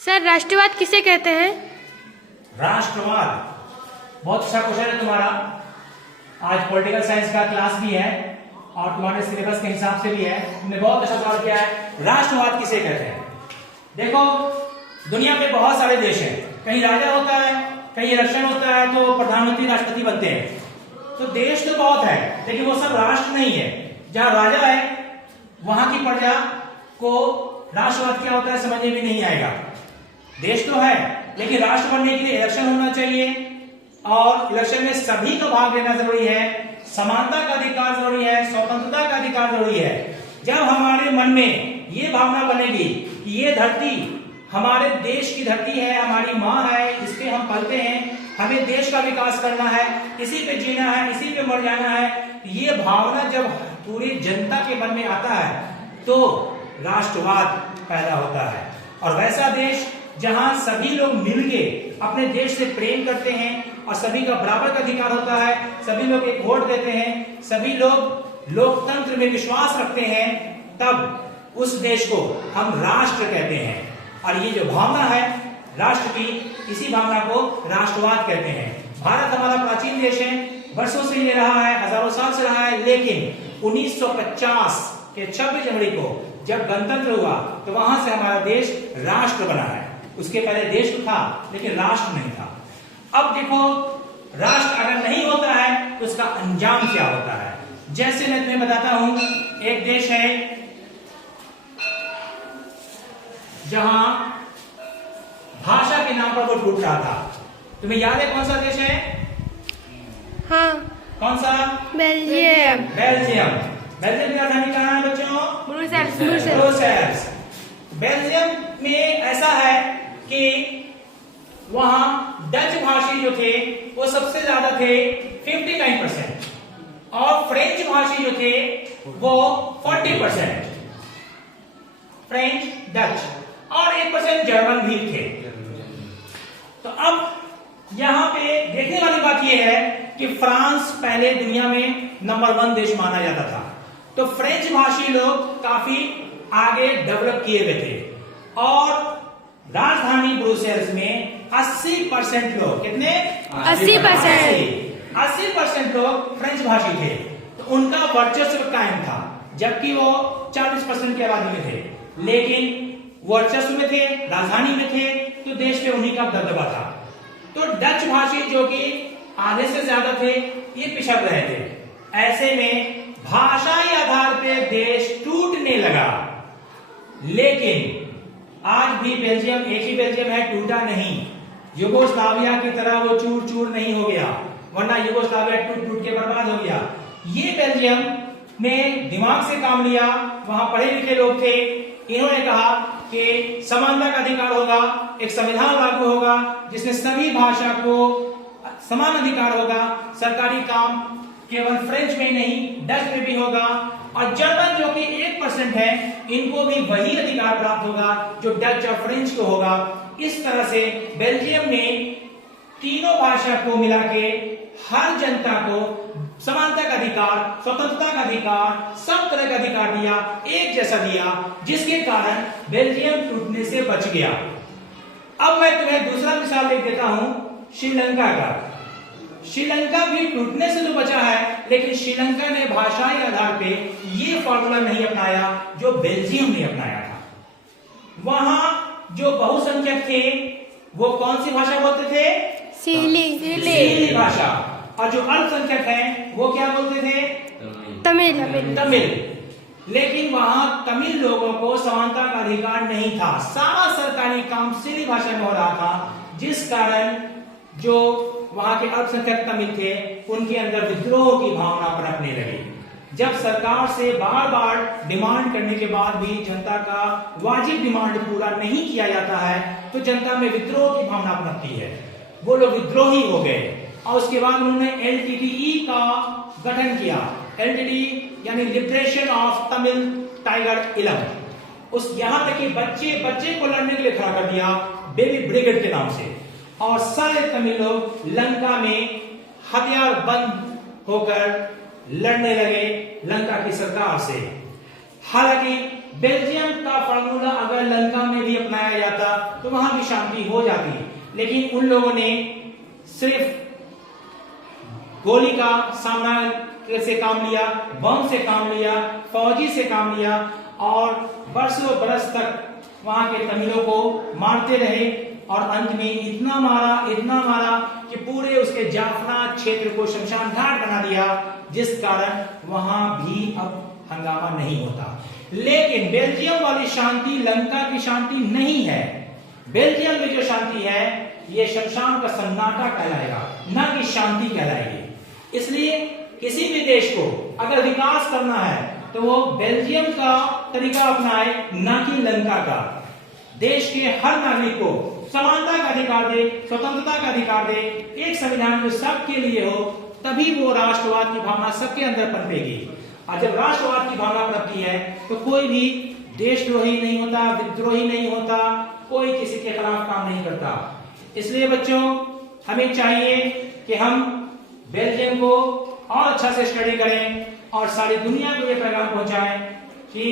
Sir राष्ट्रवाद किसे कहते हैं? राष्ट्रवाद बहुत अच्छा क्वेश्चन है तुम्हारा। आज पॉलिटिकल साइंस का क्लास भी है और तुम्हारे सिलेबस के हिसाब से भी है। तुमने बहुत अच्छा सवाल किया है। राष्ट्रवाद किसे कहते हैं? देखो, दुनिया में बहुत सारे देश हैं। कहीं राजा होता है, कहीं इलेक्शन होता है तो प्रधानमंत्री राष्ट्रपति बनते हैं। तो देश तो बहुत है, लेकिन वो सब राष्ट्र नहीं है। जहां राजा है वहां की प्रजा को राष्ट्रवाद क्या होता है समझने में नहीं आएगा। देश तो है, लेकिन राष्ट्र बनने के लिए इलेक्शन होना चाहिए और इलेक्शन में सभी का भाग लेना जरूरी है। समानता का अधिकार जरूरी है, स्वतंत्रता का अधिकार जरूरी है। जब हमारे मन में ये भावना बनेगी कि ये धरती हमारे देश की धरती है, हमारी माँ है, इस पे हम पलते हैं, हमें देश का विकास करना है, इसी पे जीना है, इसी पे मर जाना है, ये भावना जब पूरी जनता के मन में आता है तो राष्ट्रवाद पैदा होता है। और वैसा देश जहां सभी लोग मिलके अपने देश से प्रेम करते हैं और सभी का बराबर का अधिकार होता है, सभी लोग एक वोट देते हैं, सभी लोग लोकतंत्र में विश्वास रखते हैं, तब उस देश को हम राष्ट्र कहते हैं। और ये जो भावना है राष्ट्र की, इसी भावना को राष्ट्रवाद कहते हैं। भारत हमारा प्राचीन देश है, वर्षों से ये रहा है, हजारों साल से रहा है, लेकिन 1950 के 26 जनवरी को जब गणतंत्र हुआ तो वहां से हमारा देश राष्ट्र बना है। उसके पहले देश तो था लेकिन राष्ट्र नहीं था। अब देखो, राष्ट्र अगर नहीं होता है तो उसका अंजाम क्या होता है। जैसे मैं तुम्हें बताता हूं, एक देश है जहां भाषा के नाम पर वो टूट रहा था। तुम्हें याद है कौन सा देश है? हाँ, कौन सा? बेल्जियम। बेल्जियम। बेल्जियम की राजधानी कहाँ है बच्चों? ब्रुसेल्स। बेल्जियम में ऐसा है कि वहां डच भाषी जो थे वो सबसे ज्यादा थे, 59%, और फ्रेंच भाषी जो थे वो 40%। फ्रेंच, डच और 1% जर्मन भी थे। तो अब यहां पे देखने वाली बात यह है कि फ्रांस पहले दुनिया में नंबर 1 देश माना जाता था। तो फ्रेंच भाषी लोग काफी आगे डेवलप किए हुए थे और राजधानी ब्रुसेल्स में 80% लोग, कितने? 80% लोग फ्रेंच भाषी थे। तो उनका वर्चस्व कायम था, जबकि वो 40% की आबादी में थे, लेकिन वर्चस्व में थे, राजधानी में थे, तो देश पे उन्हीं का दबदबा था। तो डच भाषी जो कि आधे से ज्यादा थे, ये पिछड़ रहे थे। ऐसे में भाषाई आधार पे देश टूटने लगा। लेकिन आज भी बेल्जियम एक ही बेल्जियम है, टूटा नहीं। युगोस्लाविया की तरह वो चूर चूर नहीं हो गया, वरना युगोस्लाविया टूट टूट के बर्बाद हो गया। ये बेल्जियम ने दिमाग से काम लिया, वहां पढ़े लिखे लोग थे। इन्होंने कहा कि समानता का अधिकार होगा, एक संविधान लागू होगा जिसमें सभी भाषा को समान अधिकार होगा, सरकारी काम केवल फ्रेंच में नहीं डच में भी होगा, और जर्मन जो कि 1% है, इनको भी वही अधिकार प्राप्त होगा जो डच और फ्रेंच को होगा। इस तरह से बेल्जियम ने तीनों भाषा को मिला के हर जनता को समानता का अधिकार, स्वतंत्रता का अधिकार, सब तरह का अधिकार दिया, एक जैसा दिया, जिसके कारण बेल्जियम टूटने से बच गया। अब मैं तुम्हें दूसरा मिसाल दे देता हूं, श्रीलंका का। श्रीलंका भी टूटने से तो बचा है, लेकिन श्रीलंका ने भाषाई आधार पे ये फॉर्मूला नहीं अपनाया जो बेल्जियम ने अपनाया था। वहां जो बहुसंख्यक थे वो कौन सी भाषा बोलते थे? सीली भाषा। और जो अल्पसंख्यक हैं वो क्या बोलते थे? तमिल। लेकिन वहां तमिल लोगों को समानता का अधिकार नहीं था, सारा सरकारी काम सीली भाषा में हो रहा था, जिस कारण जो वहां के अल्पसंख्यक तमिल थे उनके अंदर विद्रोह की भावना पनपने लगी। जब सरकार से बार बार डिमांड करने के बाद भी जनता का वाजिब डिमांड पूरा नहीं किया जाता है तो जनता में विद्रोह की भावना पनपती है। वो लोग विद्रोही हो गए और उसके बाद उन्होंने LTTE का गठन किया। LTTE यानी लिबरेशन ऑफ तमिल टाइगर इलम। उस यहां तक कि बच्चे को लड़ने के लिए खड़ा कर दिया बेबी ब्रिगेड के नाम से, और सारे तमिल लोग लंका में हथियार बंद होकर लड़ने लगे लंका की सरकार से। हालांकि बेल्जियम का फार्मूला अगर लंका में भी अपनाया जाता तो वहां भी शांति हो जाती, लेकिन उन लोगों ने सिर्फ गोली का सामना से काम लिया, बम से काम लिया, फौजी से काम लिया और बरसों बरस तक वहां के तमिलों को मारते रहे और अंत में इतना मारा कि पूरे उसके जाफना क्षेत्र को शमशान घाट बना दिया, जिस कारण वहां भी अब हंगामा नहीं होता। लेकिन बेल्जियम वाली शांति लंका की शांति नहीं है। बेल्जियम में जो शांति है ये शमशान का सन्नाटा कहलाएगा, न कि शांति कहलाएगी। इसलिए किसी भी देश को अगर विकास करना है तो वो बेल्जियम का तरीका अपनाए, न कि लंका का। देश के हर नागरिक को समानता का अधिकार दे, स्वतंत्रता का अधिकार दे, एक संविधान जो सबके लिए हो, तभी वो राष्ट्रवाद की भावना सबके अंदर पनपेगी। और जब राष्ट्रवाद की भावना पनपती है तो कोई भी देशद्रोही नहीं होता, विद्रोही नहीं होता, कोई किसी के खिलाफ काम नहीं करता। इसलिए बच्चों हमें चाहिए कि हम बेल्जियम को और अच्छा से स्टडी करें और सारी दुनिया को ये पैगाम पहुंचाएं कि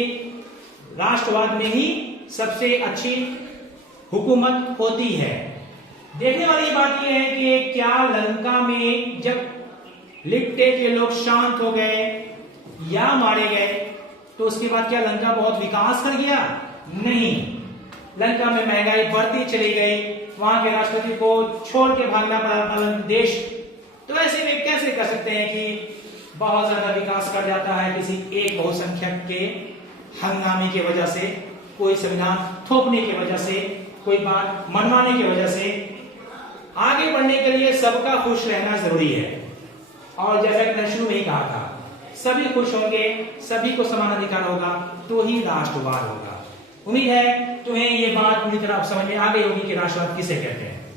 राष्ट्रवाद में ही सबसे अच्छी हुकूमत होती है। देखने वाली बात यह है कि क्या लंका में जब लिप्टे के लोग शांत हो गए या मारे गए तो उसके बाद क्या लंका बहुत विकास कर गया? नहीं, लंका में महंगाई बढ़ती चली गई, वहां के राष्ट्रपति को छोड़ के भागना पड़ा देश। तो ऐसे में कैसे कर सकते हैं कि बहुत ज्यादा विकास कर जाता है किसी एक बहुसंख्यक के हंगामे की वजह से, कोई संविधान थोपने की वजह से, कोई बात मनवाने की वजह से। आगे बढ़ने के लिए सबका खुश रहना जरूरी है और जैसा कि मैंने शुरू में ही कहा था, सभी खुश होंगे, सभी को समान अधिकार होगा तो ही राष्ट्रवाद होगा। उम्मीद है तुम्हें ये बात पूरी तरह समझ में आ गई होगी कि राष्ट्रवाद किसे कहते हैं।